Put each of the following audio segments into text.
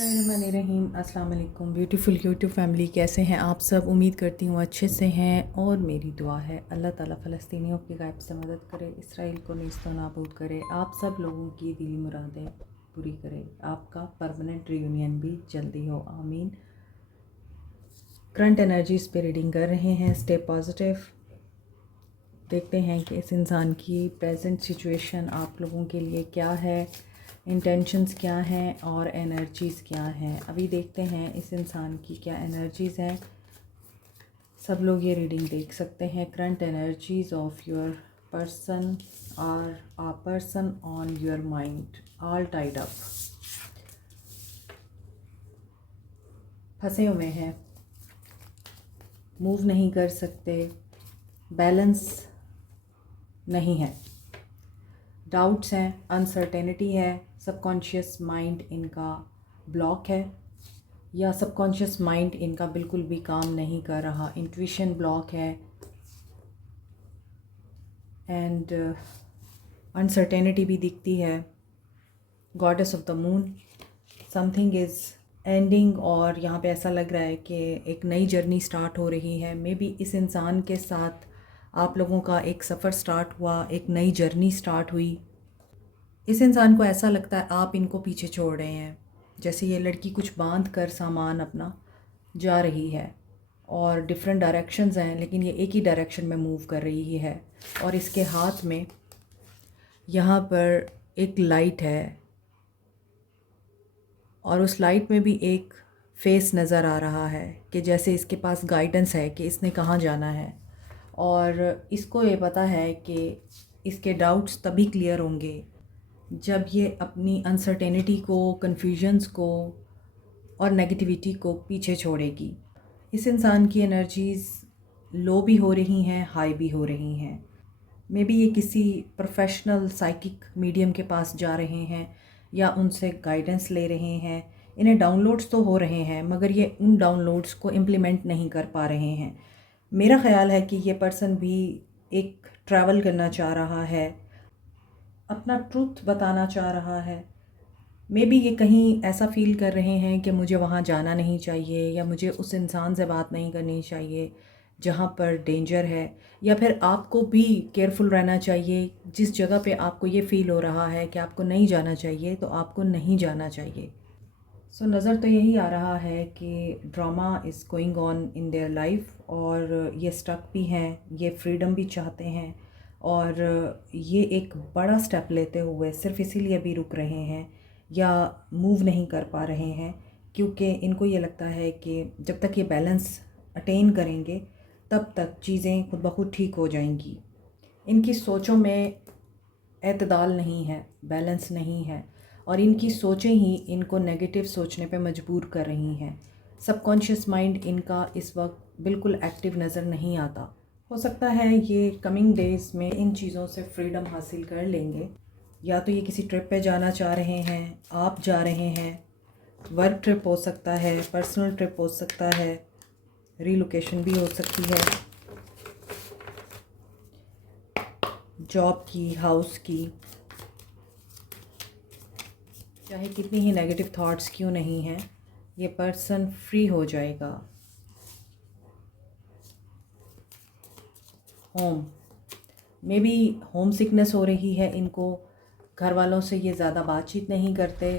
बिस्मिल्लाहिर्रहमानिर्रहीम। अस्सलाम वालेकुम ब्यूटीफुल यूट्यूब फैमिली, कैसे हैं आप सब? उम्मीद करती हूँ अच्छे से हैं और मेरी दुआ है अल्लाह ताला फ़लस्तीनियों की गायब से मदद करे, इसराइल को नेस्तो नाबूद करे, आप सब लोगों की दिली मुरादें पूरी करे, आपका परमानेंट रियूनियन भी जल्दी हो, आमीन। करंट एनर्जीज़ पे रीडिंग कर रहे हैं। Stay positive. देखते हैं कि इस इंसान की प्रेजेंट सिचुएशन आप लोगों के लिए क्या है, इंटेंशंस क्या हैं और एनर्जीज़ क्या हैं। अभी देखते हैं इस इंसान की क्या एनर्जीज़ हैं। सब लोग ये रीडिंग देख सकते हैं। Current energies of your person are a person on your mind, all tied up, फंसे हुए हैं, मूव नहीं कर सकते, बैलेंस नहीं है, डाउट्स हैं, अनसर्टेनिटी है, सबकॉन्शियस माइंड इनका ब्लॉक है या सबकॉन्शियस माइंड इनका बिल्कुल भी काम नहीं कर रहा, इंट्यूशन ब्लॉक है एंड अनसर्टेनिटी भी दिखती है। Goddess of the moon, something is ending और यहाँ पे ऐसा लग रहा है कि एक नई जर्नी स्टार्ट हो रही है। मे बी इस इंसान के साथ आप लोगों का एक सफ़र स्टार्ट हुआ, एक नई जर्नी स्टार्ट हुई। इस इंसान को ऐसा लगता है आप इनको पीछे छोड़ रहे हैं, जैसे ये लड़की कुछ बांध कर सामान अपना जा रही है और डिफरेंट डायरेक्शंस हैं, लेकिन ये एक ही डायरेक्शन में मूव कर रही है और इसके हाथ में यहाँ पर एक लाइट है और उस लाइट में भी एक फेस नज़र आ रहा है कि जैसे इसके पास गाइडेंस है कि इसने कहाँ जाना है और इसको ये पता है कि इसके डाउट्स तभी क्लियर होंगे जब ये अपनी अनसर्टेनिटी को, कन्फ्यूजन्स को और नेगेटिविटी को पीछे छोड़ेगी। इस इंसान की एनर्जीज़ लो भी हो रही हैं, हाई भी हो रही हैं। मे बी ये किसी प्रोफेशनल साइकिक मीडियम के पास जा रहे हैं या उनसे गाइडेंस ले रहे हैं। इन्हें डाउनलोड्स तो हो रहे हैं मगर ये उन डाउनलोड्स को इम्प्लीमेंट नहीं कर पा रहे हैं। मेरा ख़्याल है कि ये पर्सन भी एक ट्रैवल करना चाह रहा है, अपना ट्रूथ बताना चाह रहा है। मे बी ये कहीं ऐसा फ़ील कर रहे हैं कि मुझे वहाँ जाना नहीं चाहिए या मुझे उस इंसान से बात नहीं करनी चाहिए जहाँ पर डेंजर है, या फिर आपको भी केयरफुल रहना चाहिए। जिस जगह पे आपको ये फ़ील हो रहा है कि आपको नहीं जाना चाहिए तो आपको नहीं जाना चाहिए। सो नज़र तो यही आ रहा है कि drama is going on in their life और ये स्टक भी हैं, ये फ्रीडम भी चाहते हैं और ये एक बड़ा स्टेप लेते हुए सिर्फ इसीलिए भी रुक रहे हैं या मूव नहीं कर पा रहे हैं क्योंकि इनको ये लगता है कि जब तक ये बैलेंस अटेन करेंगे तब तक चीज़ें खुद ब खुद ठीक हो जाएंगी। इनकी सोचों में एतदाल नहीं है, बैलेंस नहीं है और इनकी सोचें ही इनको नेगेटिव सोचने पे मजबूर कर रही हैं। सबकॉन्शियस माइंड इनका इस वक्त बिल्कुल एक्टिव नज़र नहीं आता। हो सकता है ये कमिंग डेज़ में इन चीज़ों से फ्रीडम हासिल कर लेंगे। या तो ये किसी ट्रिप पे जाना चाह रहे हैं, आप जा रहे हैं, वर्क ट्रिप हो सकता है, पर्सनल ट्रिप हो सकता है, रीलोकेशन भी हो सकती है, जॉब की, हाउस की। चाहे कितनी ही नेगेटिव थॉट्स क्यों नहीं हैं, ये पर्सन फ्री हो जाएगा। Home, may be home sickness हो रही है इनको, घर वालों से ये ज़्यादा बातचीत नहीं करते।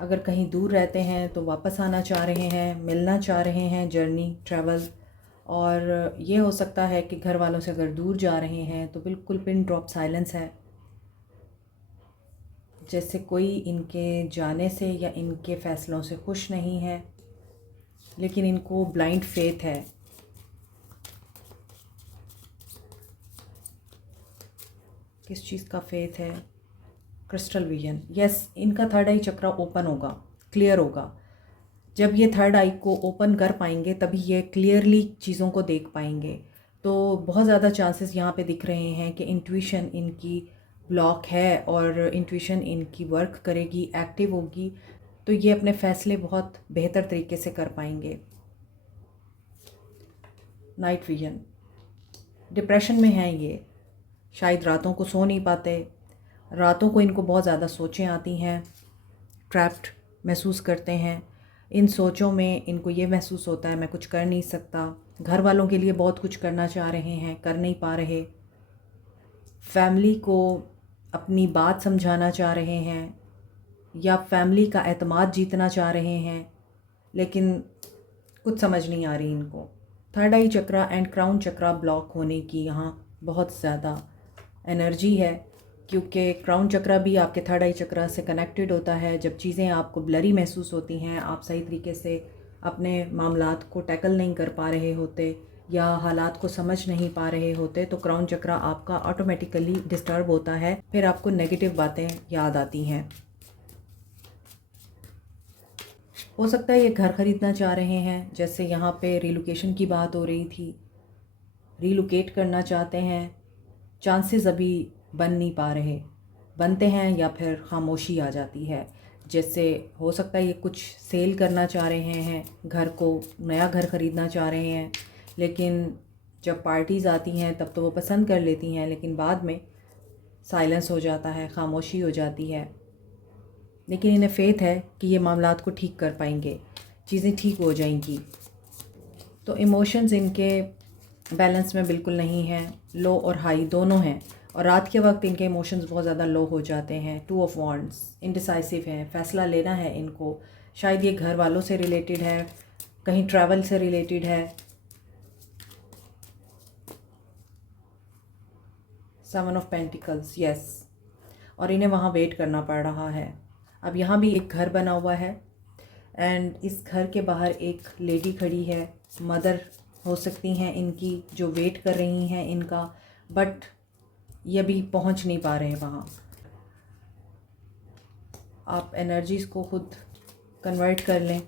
अगर कहीं दूर रहते हैं तो वापस आना चाह रहे हैं, मिलना चाह रहे हैं, जर्नी, ट्रैवल। और ये हो सकता है कि घर वालों से अगर दूर जा रहे हैं तो बिल्कुल पिन ड्रॉप साइलेंस है, जैसे कोई इनके जाने से या इनके फ़ैसलों से खुश नहीं है, लेकिन इनको ब्लाइंड फेथ है। किस चीज़ का फेथ है? Crystal vision. यस, इनका थर्ड आई चक्रा ओपन होगा, क्लियर होगा। जब ये थर्ड आई को ओपन कर पाएंगे तभी ये क्लियरली चीज़ों को देख पाएंगे। तो बहुत ज़्यादा चांसेस यहाँ पे दिख रहे हैं कि इंट्यूशन इनकी ब्लॉक है और इंट्यूशन इनकी वर्क करेगी, एक्टिव होगी, तो ये अपने फ़ैसले बहुत बेहतर तरीके से कर पाएंगे। नाइट विजन, डिप्रेशन में हैं ये, शायद रातों को सो नहीं पाते, रातों को इनको बहुत ज़्यादा सोचें आती हैं, ट्रैप्ड महसूस करते हैं। इन सोचों में इनको ये महसूस होता है मैं कुछ कर नहीं सकता। घर वालों के लिए बहुत कुछ करना चाह रहे हैं, कर नहीं पा रहे। फैमिली को अपनी बात समझाना चाह रहे हैं या फैमिली का एतमाद जीतना चाह रहे हैं, लेकिन कुछ समझ नहीं आ रही इनको। Third I chakra and crown chakra block होने की यहाँ बहुत ज़्यादा एनर्जी है, क्योंकि क्राउन चक्रा भी आपके थर्ड आई चक्रा से कनेक्टेड होता है। जब चीज़ें आपको ब्लरी महसूस होती हैं, आप सही तरीके से अपने मामलात को टैकल नहीं कर पा रहे होते या हालात को समझ नहीं पा रहे होते, तो क्राउन चक्रा आपका ऑटोमेटिकली डिस्टर्ब होता है। फिर आपको नेगेटिव बातें याद आती हैं। हो सकता है ये घर ख़रीदना चाह रहे हैं, जैसे यहाँ पे रिलोकेशन की बात हो रही थी, रिलोकेट करना चाहते हैं। चांसेस अभी बन नहीं पा रहे, बनते हैं या फिर खामोशी आ जाती है। जैसे हो सकता है ये कुछ सेल करना चाह रहे हैं, घर को नया घर ख़रीदना चाह रहे हैं, लेकिन जब पार्टीज़ आती हैं तब तो वो पसंद कर लेती हैं, लेकिन बाद में साइलेंस हो जाता है, खामोशी हो जाती है। लेकिन इन्हें फ़ेथ है कि ये मामलात को ठीक कर पाएंगे, चीज़ें ठीक हो जाएंगी। तो इमोशंस इनके बैलेंस में बिल्कुल नहीं हैं, लो और हाई दोनों हैं। और रात के वक्त इनके इमोशंस बहुत ज़्यादा लो हो जाते हैं। 2 ऑफ वॉन्ड्स, इनडिसाइसिव हैं, फ़ैसला लेना है इनको। शायद ये घर वालों से रिलेटेड है, कहीं ट्रैवल से रिलेटेड है। 7 ऑफ पेंटिकल्स, यस। और इन्हें वहाँ वेट करना पड़ रहा है। अब यहाँ भी एक घर बना हुआ है एंड इस घर के बाहर एक लेडी खड़ी है, मदर हो सकती हैं इनकी, जो वेट कर रही हैं इनका, बट ये भी पहुँच नहीं पा रहे वहाँ। आप एनर्जीज़ को खुद कन्वर्ट कर लें।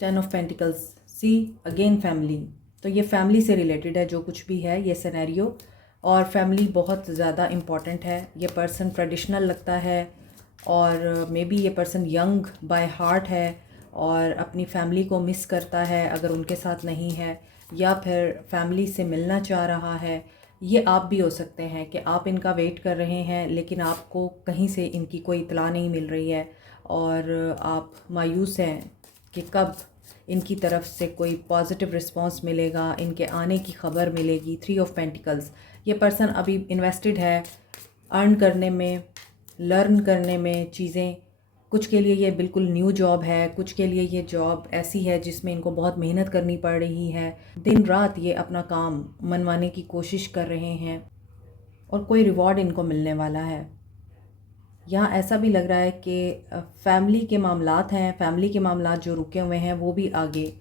10 of pentacles, see again family. तो ये फैमिली से रिलेटेड है जो कुछ भी है ये सिनेरियो, और फैमिली बहुत ज़्यादा इम्पॉर्टेंट है। ये पर्सन ट्रेडिशनल लगता है और मे बी ये पर्सन यंग बाय हार्ट है और अपनी फैमिली को मिस करता है अगर उनके साथ नहीं है, या फिर फैमिली से मिलना चाह रहा है। ये आप भी हो सकते हैं कि आप इनका वेट कर रहे हैं लेकिन आपको कहीं से इनकी कोई इत्तला नहीं मिल रही है और आप मायूस हैं कि कब इनकी तरफ से कोई पॉजिटिव रिस्पांस मिलेगा, इनके आने की ख़बर मिलेगी। 3 ऑफ पेंटिकल्स, ये पर्सन अभी इन्वेस्टेड है अर्न करने में, लर्न करने में चीज़ें। कुछ के लिए ये बिल्कुल न्यू जॉब है, कुछ के लिए ये जॉब ऐसी है जिसमें इनको बहुत मेहनत करनी पड़ रही है। दिन रात ये अपना काम मनवाने की कोशिश कर रहे हैं और कोई रिवॉर्ड इनको मिलने वाला है। यहाँ ऐसा भी लग रहा है कि फैमिली के मामलात हैं, फैमिली के मामलात जो रुके हुए हैं वो भी आगे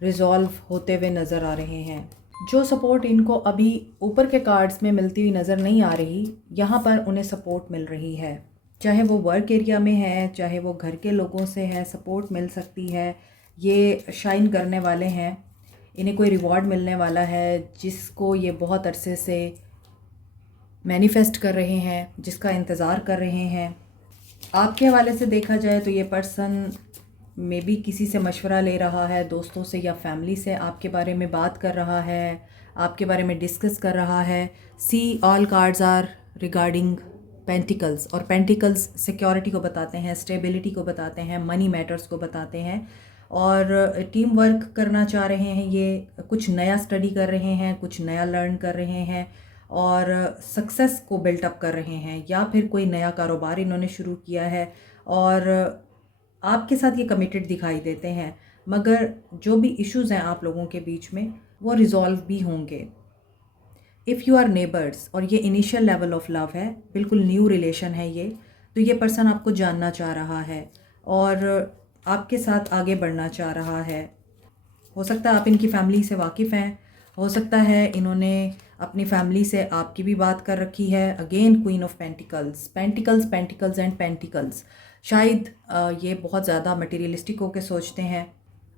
रिज़ॉल्व होते हुए नज़र आ रहे हैं। जो सपोर्ट इनको अभी ऊपर के कार्ड्स में मिलती हुई नज़र नहीं आ रही, यहाँ पर उन्हें सपोर्ट मिल रही है। चाहे वो वर्क एरिया में है, चाहे वो घर के लोगों से है, सपोर्ट मिल सकती है। ये शाइन करने वाले हैं, इन्हें कोई रिवॉर्ड मिलने वाला है जिसको ये बहुत अरसे से मैनिफेस्ट कर रहे हैं, जिसका इंतज़ार कर रहे हैं। आपके हवाले से देखा जाए तो ये पर्सन मे बी किसी से मशवरा ले रहा है, दोस्तों से या फैमिली से आपके बारे में बात कर रहा है, आपके बारे में डिस्कस कर रहा है। See all cards are regarding pentacles, और पेंटिकल्स सिक्योरिटी को बताते हैं, स्टेबिलिटी को बताते हैं, मनी मैटर्स को बताते हैं। और टीम वर्क करना चाह रहे हैं, ये कुछ नया स्टडी कर रहे हैं, कुछ नया लर्न कर रहे हैं और सक्सेस को बिल्टअप कर रहे हैं, या फिर कोई नया कारोबार इन्होंने शुरू किया है और आपके साथ ये कमिटेड दिखाई देते हैं। मगर जो भी इश्यूज़ हैं आप लोगों के बीच में वो रिज़ॉल्व भी होंगे। इफ़ यू आर नेबर्स, और ये इनिशियल लेवल ऑफ लव है, बिल्कुल न्यू रिलेशन है ये, तो ये पर्सन आपको जानना चाह रहा है और आपके साथ आगे बढ़ना चाह रहा है। हो सकता है आप इनकी फैमिली से वाकिफ़ हैं, हो सकता है इन्होंने अपनी फैमिली से आपकी भी बात कर रखी है। Again queen of pentacles, pentacles, pentacles and pentacles. शायद ये बहुत ज़्यादा मटेरियलिस्टिक होकर सोचते हैं,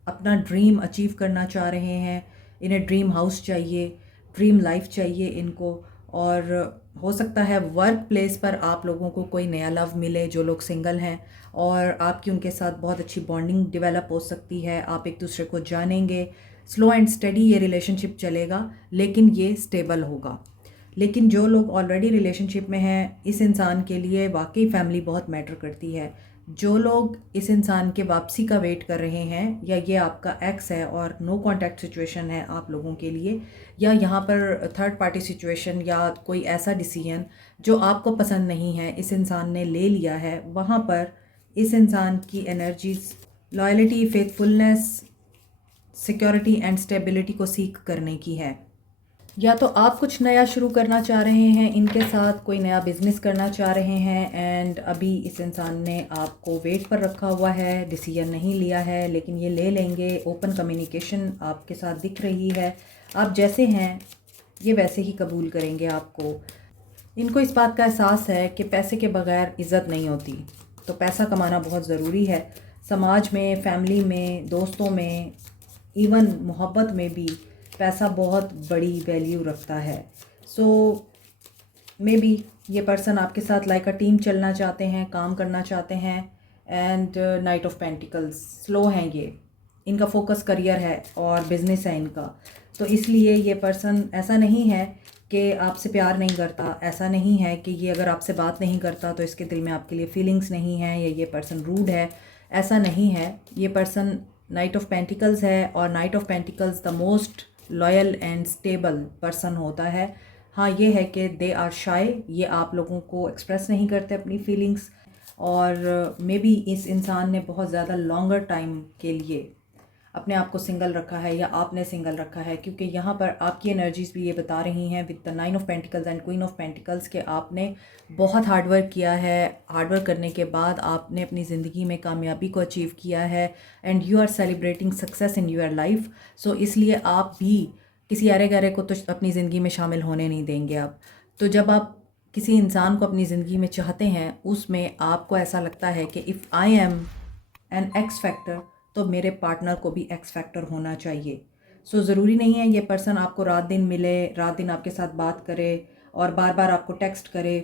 अपना ड्रीम अचीव करना चाह रहे हैं। इन्हें ड्रीम हाउस चाहिए, ड्रीम लाइफ चाहिए इनको। और हो सकता है वर्क प्लेस पर आप लोगों को कोई नया लव मिले, जो लोग सिंगल हैं, और आपकी उनके साथ बहुत अच्छी बॉन्डिंग डेवलप हो सकती है। आप एक दूसरे को जानेंगे, स्लो एंड स्टडी ये रिलेशनशिप चलेगा, लेकिन ये स्टेबल होगा। लेकिन जो लोग ऑलरेडी रिलेशनशिप में हैं, इस इंसान के लिए वाकई फैमिली बहुत मैटर करती है। जो लोग इस इंसान के वापसी का वेट कर रहे हैं, या ये आपका एक्स है और नो कांटेक्ट सिचुएशन है आप लोगों के लिए, या यहाँ पर थर्ड पार्टी सिचुएशन या कोई ऐसा डिसीजन जो आपको पसंद नहीं है इस इंसान ने ले लिया है, वहाँ पर इस इंसान की energies loyalty, faithfulness, security and stability को सीख करने की है। या तो आप कुछ नया शुरू करना चाह रहे हैं इनके साथ, कोई नया बिजनेस करना चाह रहे हैं, एंड अभी इस इंसान ने आपको वेट पर रखा हुआ है, डिसीजन नहीं लिया है, लेकिन ये ले लेंगे। ओपन कम्युनिकेशन आपके साथ दिख रही है। आप जैसे हैं ये वैसे ही कबूल करेंगे आपको। इनको इस बात का एहसास है कि पैसे के बगैर इज़्ज़त नहीं होती, तो पैसा कमाना बहुत ज़रूरी है। समाज में, फैमिली में, दोस्तों में, इवन मोहब्बत में भी पैसा बहुत बड़ी वैल्यू रखता है। सो मे बी ये पर्सन आपके साथ लाइक अ टीम चलना चाहते हैं, काम करना चाहते हैं। And night of pentacles slow हैं ये, इनका फोकस करियर है और बिजनेस है इनका। तो इसलिए ये पर्सन ऐसा नहीं है कि आपसे प्यार नहीं करता, ऐसा नहीं है कि ये अगर आपसे बात नहीं करता तो इसके दिल में आपके लिए फीलिंग्स नहीं है, या ये पर्सन रूड है, ऐसा नहीं है। ये पर्सन नाइट ऑफ पेंटिकल्स है, और night of pentacles the most loyal and stable person होता है। हाँ, ये है कि दे आर शाय, ये आप लोगों को एक्सप्रेस नहीं करते अपनी फीलिंग्स, और मे बी इस इंसान ने बहुत ज़्यादा लॉन्गर टाइम के लिए अपने आप को सिंगल रखा है, या आपने सिंगल रखा है, क्योंकि यहाँ पर आपकी एनर्जीज भी ये बता रही हैं with the 9 of pentacles and queen of pentacles के आपने बहुत हार्डवर्क किया है। हार्डवर्क करने के बाद आपने अपनी ज़िंदगी में कामयाबी को अचीव किया है, and you are celebrating success in your life. So इसलिए आप भी किसी अरे गरे को तो अपनी ज़िंदगी में शामिल होने नहीं देंगे आप। तो जब आप किसी इंसान को अपनी ज़िंदगी में चाहते हैं, उसमें आपको ऐसा लगता है कि if I am an X factor, तो मेरे पार्टनर को भी एक्स फैक्टर होना चाहिए। सो ज़रूरी नहीं है ये पर्सन आपको रात दिन मिले, रात दिन आपके साथ बात करे और बार बार आपको टेक्स्ट करे।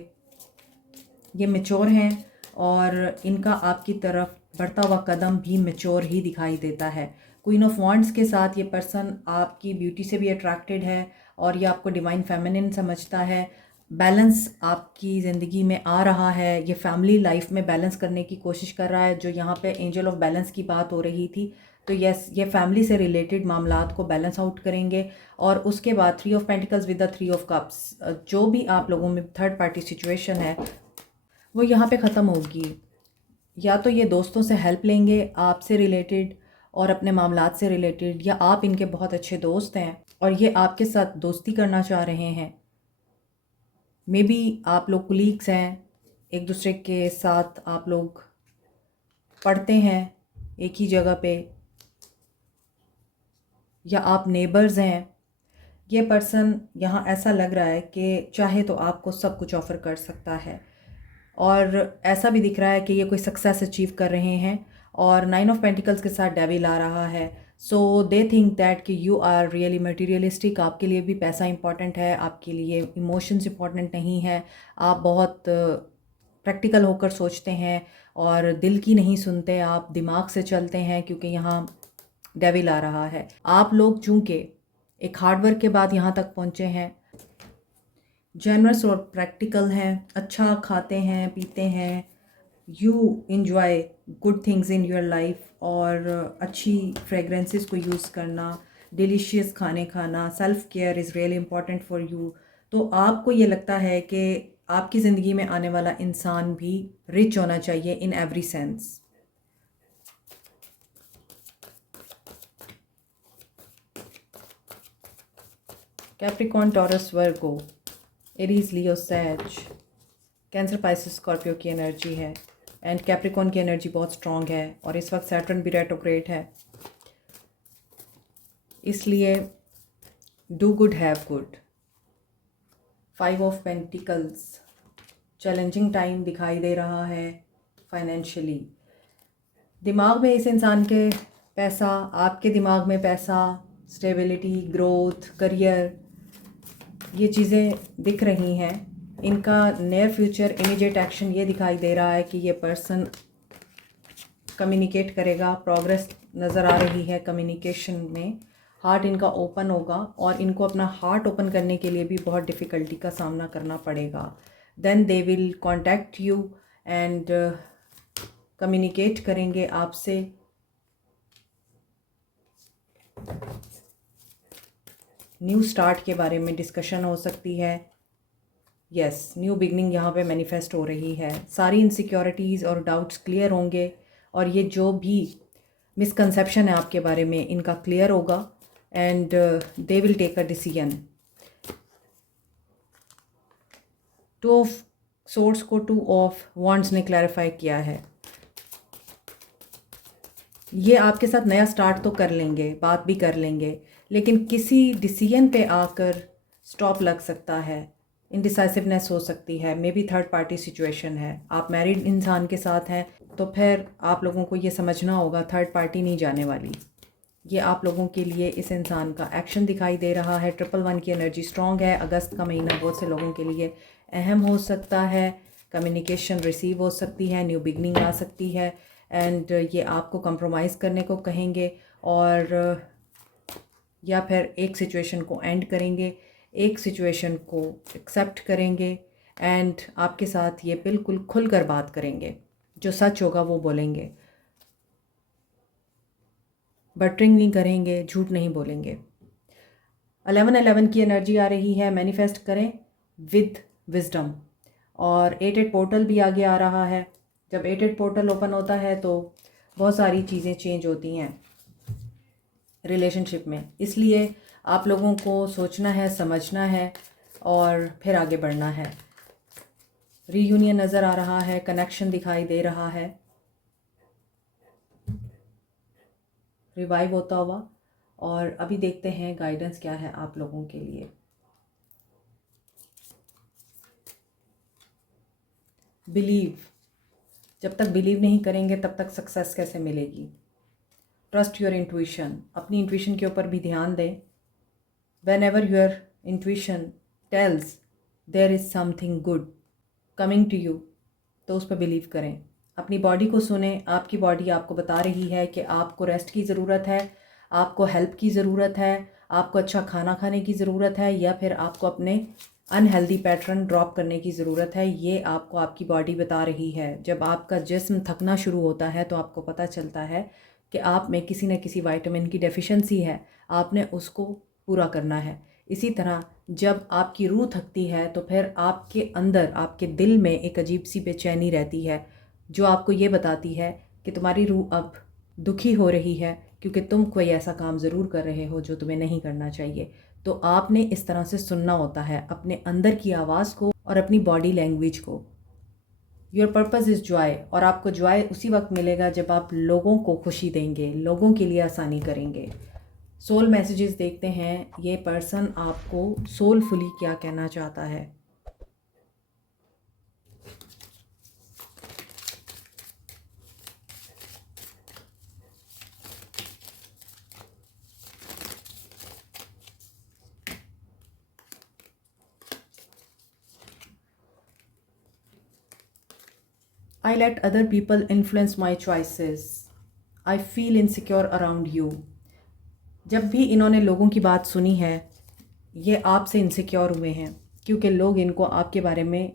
ये मैच्योर हैं, और इनका आपकी तरफ बढ़ता हुआ कदम भी मैच्योर ही दिखाई देता है। क्वीन ऑफ वॉन्ड्स के साथ ये पर्सन आपकी ब्यूटी से भी अट्रैक्टेड है, और ये आपको डिवाइन फेमिनिन समझता है। बैलेंस आपकी ज़िंदगी में आ रहा है, ये फैमिली लाइफ में बैलेंस करने की कोशिश कर रहा है। जो यहाँ पे एंजल ऑफ बैलेंस की बात हो रही थी, तो यस, ये फैमिली से रिलेटेड मामलात को बैलेंस आउट करेंगे। और उसके बाद 3 of pentacles with the 3 of cups, जो भी आप लोगों में थर्ड पार्टी सिचुएशन है वो यहाँ पे ख़त्म होगी। या तो ये दोस्तों से हेल्प लेंगे आपसे रिलेटेड और अपने मामलात से रिलेटेड, या आप इनके बहुत अच्छे दोस्त हैं और ये आपके साथ दोस्ती करना चाह रहे हैं। मे बी आप लोग कुलीग्स हैं, एक दूसरे के साथ आप लोग पढ़ते हैं एक ही जगह पे, या आप नेबर्स हैं। ये पर्सन यहाँ ऐसा लग रहा है कि चाहे तो आपको सब कुछ ऑफ़र कर सकता है, और ऐसा भी दिख रहा है कि ये कोई सक्सेस अचीव कर रहे हैं। और 9 ऑफ पेंटिकल्स के साथ डेविल आ रहा है। सो दे थिंक दैट कि यू आर रियली मटीरियलिस्टिक। आपके लिए भी पैसा इंपॉर्टेंट है, आपके लिए इमोशंस इंपॉर्टेंट नहीं है। आप बहुत प्रैक्टिकल होकर सोचते हैं और दिल की नहीं सुनते, आप दिमाग से चलते हैं, क्योंकि यहाँ डेविल आ रहा है। आप लोग चूँकि एक हार्डवर्क के बाद यहाँ तक पहुँचे हैं, जेनरस और प्रैक्टिकल हैं, अच्छा खाते हैं पीते हैं, you enjoy good things in your life, और अच्छी फ्रेगरेंसेस को यूज़ करना, डिलीशियस खाने खाना, self care is really important for you. तो आपको ये लगता है कि आपकी ज़िंदगी में आने वाला इंसान भी रिच होना चाहिए in every sense. Capricorn, Taurus, Virgo, Aries, Leo, Sag, Cancer, Pisces, Scorpio की एनर्जी है। एंड कैप्रिकॉर्न की एनर्जी बहुत स्ट्रॉन्ग है, और इस वक्त सैटर्न भी रेट्रोग्रेड है। इसलिए do good have good. 5 of pentacles, challenging time दिखाई दे रहा है फाइनेंशियली। दिमाग में इस इंसान के पैसा, आपके दिमाग में पैसा, स्टेबिलिटी, ग्रोथ, करियर, ये चीज़ें दिख रही हैं। इनका नियर फ्यूचर इमीडिएट एक्शन ये दिखाई दे रहा है कि ये पर्सन कम्युनिकेट करेगा, प्रोग्रेस नज़र आ रही है कम्युनिकेशन में। हार्ट इनका ओपन होगा और इनको अपना हार्ट ओपन करने के लिए भी बहुत डिफ़िकल्टी का सामना करना पड़ेगा। Then they will contact you and communicate करेंगे आपसे। न्यू स्टार्ट के बारे में डिस्कशन हो सकती है। यस, न्यू बिगनिंग यहाँ पे मैनिफेस्ट हो रही है। सारी इनसिक्योरिटीज़ और डाउट्स क्लियर होंगे और ये जो भी मिसकंसेप्शन है आपके बारे में इनका क्लियर होगा and they will take a decision. Two of swords को टू ऑफ वॉन्ड्स ने क्लैरिफाई किया है। ये आपके साथ नया स्टार्ट तो कर लेंगे, बात भी कर लेंगे, लेकिन किसी डिसीजन पे आकर स्टॉप लग सकता है। इनडिसाइसिवनेस हो सकती है, may be third party situation है। आप मैरिड इंसान के साथ हैं तो फिर आप लोगों को ये समझना होगा थर्ड पार्टी नहीं जाने वाली। ये आप लोगों के लिए इस इंसान का एक्शन दिखाई दे रहा है। 111 की एनर्जी स्ट्रॉन्ग है। अगस्त का महीना बहुत से लोगों के लिए अहम हो सकता है। कम्युनिकेशन रिसीव हो सकती है, न्यू बिगनिंग आ सकती है एंड ये आपको कंप्रोमाइज़ करने को कहेंगे और या फिर एक सिचुएशन को एंड करेंगे, एक सिचुएशन को एक्सेप्ट करेंगे एंड आपके साथ ये बिल्कुल खुलकर बात करेंगे। जो सच होगा वो बोलेंगे, बटरिंग नहीं करेंगे, झूठ नहीं बोलेंगे। 1111 की एनर्जी आ रही है। मैनिफेस्ट करें विद विजडम। और 88 पोर्टल भी आगे आ रहा है। जब 88 पोर्टल ओपन होता है तो बहुत सारी चीज़ें चेंज होती हैं रिलेशनशिप में, इसलिए आप लोगों को सोचना है, समझना है और फिर आगे बढ़ना है। रीयूनियन नज़र आ रहा है, कनेक्शन दिखाई दे रहा है, रिवाइव होता हुआ। और अभी देखते हैं गाइडेंस क्या है आप लोगों के लिए। बिलीव, जब तक बिलीव नहीं करेंगे तब तक सक्सेस कैसे मिलेगी। ट्रस्ट योर इंट्यूशन, अपनी इंट्यूशन के ऊपर भी ध्यान दें। Whenever your intuition tells there is something good coming to you, तो उस पर बिलीव करें। अपनी बॉडी को सुने। आपकी बॉडी आपको बता रही है कि आपको रेस्ट की ज़रूरत है, आपको हेल्प की ज़रूरत है, आपको अच्छा खाना खाने की ज़रूरत है या फिर आपको अपने अनहेल्दी पैटर्न ड्रॉप करने की ज़रूरत है। ये आपको आपकी बॉडी बता रही है। जब आपका जिस्म थकना शुरू होता है तो आपको पता चलता है कि आप में किसी न किसी विटामिन की डेफिशिएंसी है, आपने उसको पूरा करना है। इसी तरह जब आपकी रूह थकती है तो फिर आपके अंदर, आपके दिल में एक अजीब सी बेचैनी रहती है जो आपको ये बताती है कि तुम्हारी रूह अब दुखी हो रही है क्योंकि तुम कोई ऐसा काम ज़रूर कर रहे हो जो तुम्हें नहीं करना चाहिए। तो आपने इस तरह से सुनना होता है अपने अंदर की आवाज़ को और अपनी बॉडी लैंग्वेज को। योर पर्पज़ इज़ जॉय, और आपको जॉय उसी वक्त मिलेगा जब आप लोगों को खुशी देंगे, लोगों के लिए आसानी करेंगे। सोल मैसेजेस देखते हैं ये पर्सन आपको सोलफुली क्या कहना चाहता है। I let other people influence my choices. I feel insecure around you. जब भी इन्होंने लोगों की बात सुनी है ये आपसे इनसिक्योर हुए हैं क्योंकि लोग इनको आपके बारे में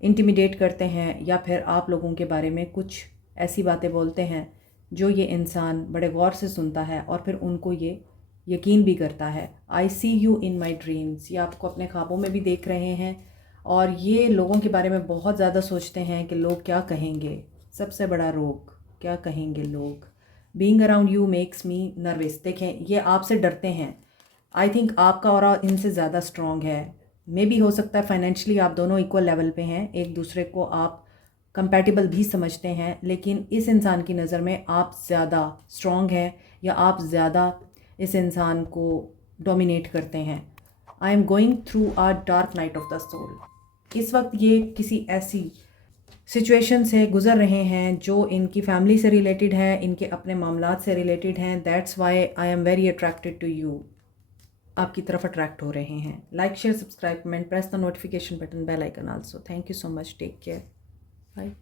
इंटिमिडेट करते हैं या फिर आप लोगों के बारे में कुछ ऐसी बातें बोलते हैं जो ये इंसान बड़े गौर से सुनता है और फिर उनको ये यकीन भी करता है। आई सी यू इन माई ड्रीम्स, ये आपको अपने ख्वाबों में भी देख रहे हैं और ये लोगों के बारे में बहुत ज़्यादा सोचते हैं कि लोग क्या कहेंगे। सबसे बड़ा रोग, क्या कहेंगे लोग। Being around you makes me nervous. देखें ये आपसे डरते हैं। आई थिंक आपका ऑरा इनसे ज़्यादा स्ट्रॉन्ग है। मे भी हो सकता है फाइनेंशियली आप दोनों इक्वल लेवल पे हैं, एक दूसरे को आप कंपैटिबल भी समझते हैं, लेकिन इस इंसान की नज़र में आप ज़्यादा स्ट्रॉन्ग हैं या आप ज़्यादा इस इंसान को डोमिनेट करते हैं। I am going through a dark night of the soul. इस वक्त ये किसी ऐसी सिचुएशन से गुज़र रहे हैं जो इनकी फैमिली से रिलेटेड है, इनके अपने मामलात से रिलेटेड हैं। That's why I am very attracted to you. आपकी तरफ अट्रैक्ट हो रहे हैं। Like share subscribe comment, press the notification button, bell icon also. Thank you so much, take care, bye.